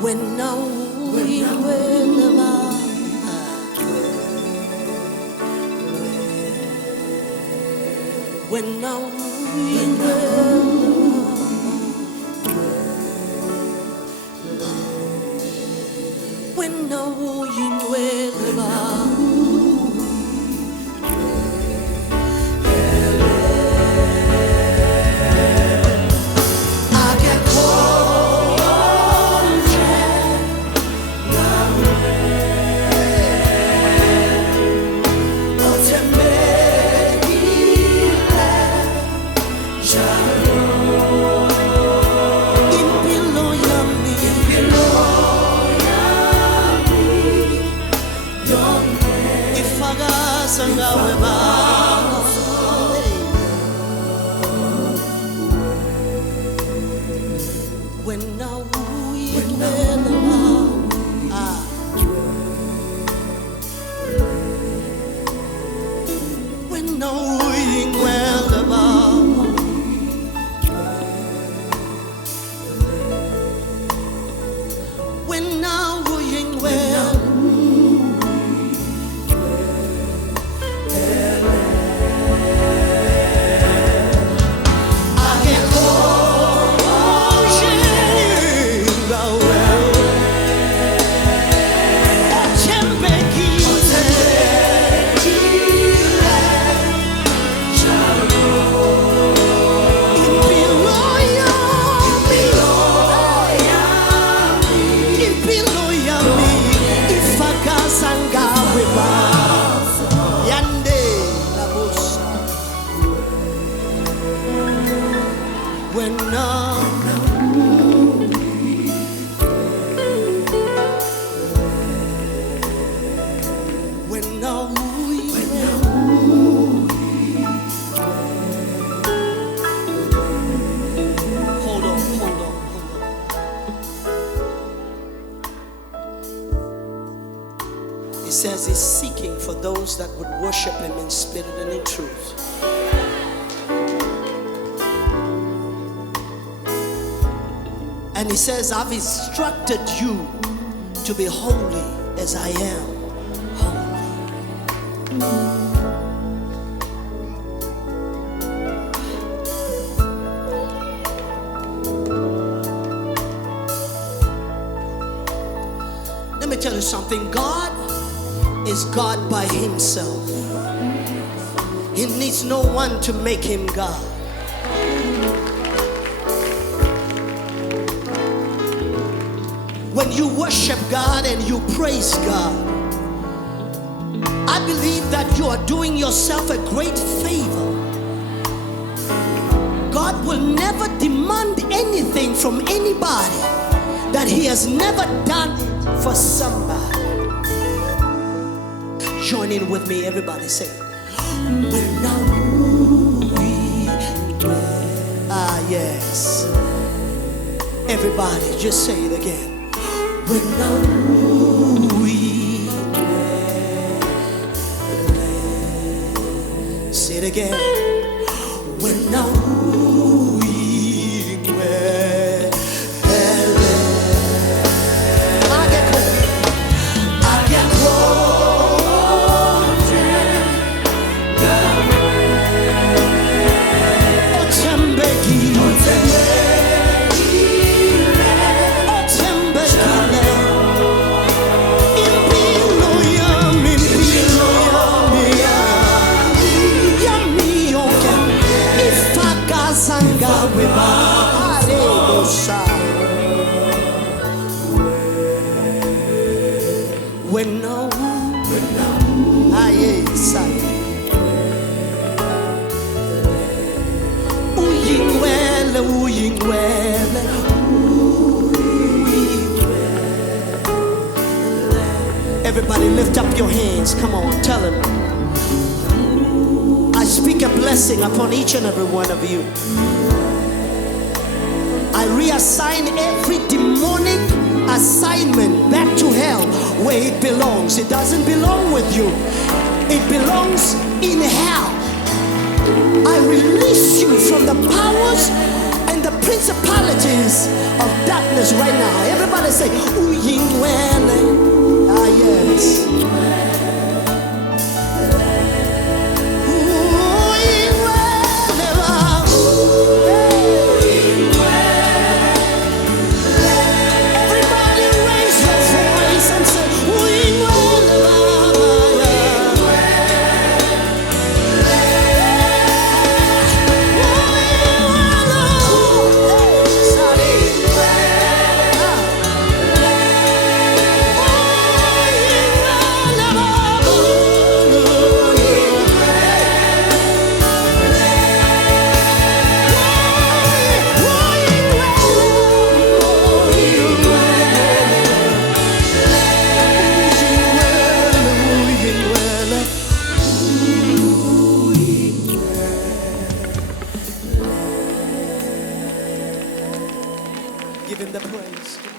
When now we will when now we will when now we will when now we when knowing well about when knowing well when now hold on. It says he's seeking for those that would worship him in spirit and in truth. And he says, I've instructed you to be holy as I am holy. Let me tell you something. God is God by himself. He needs no one to make him God. When you worship God and you praise God, I believe that you are doing yourself a great favor. God will never demand anything from anybody that he has never done it for somebody. Join in with me, everybody say, when now we yes. Everybody just say it again. When now we say it again. When now we everybody lift up your hands. Come on, tell him. I speak a blessing upon each and every one of you. I reassign every demonic assignment back to hell where it belongs. It doesn't belong with you. It belongs in hell. I release you from the powers and the principalities of darkness right now. Everybody say, say, uyingcwele. Ah, yes. Uyingcwele baba. Everybody raise your voice and say, uyingcwele baba. Give him the praise.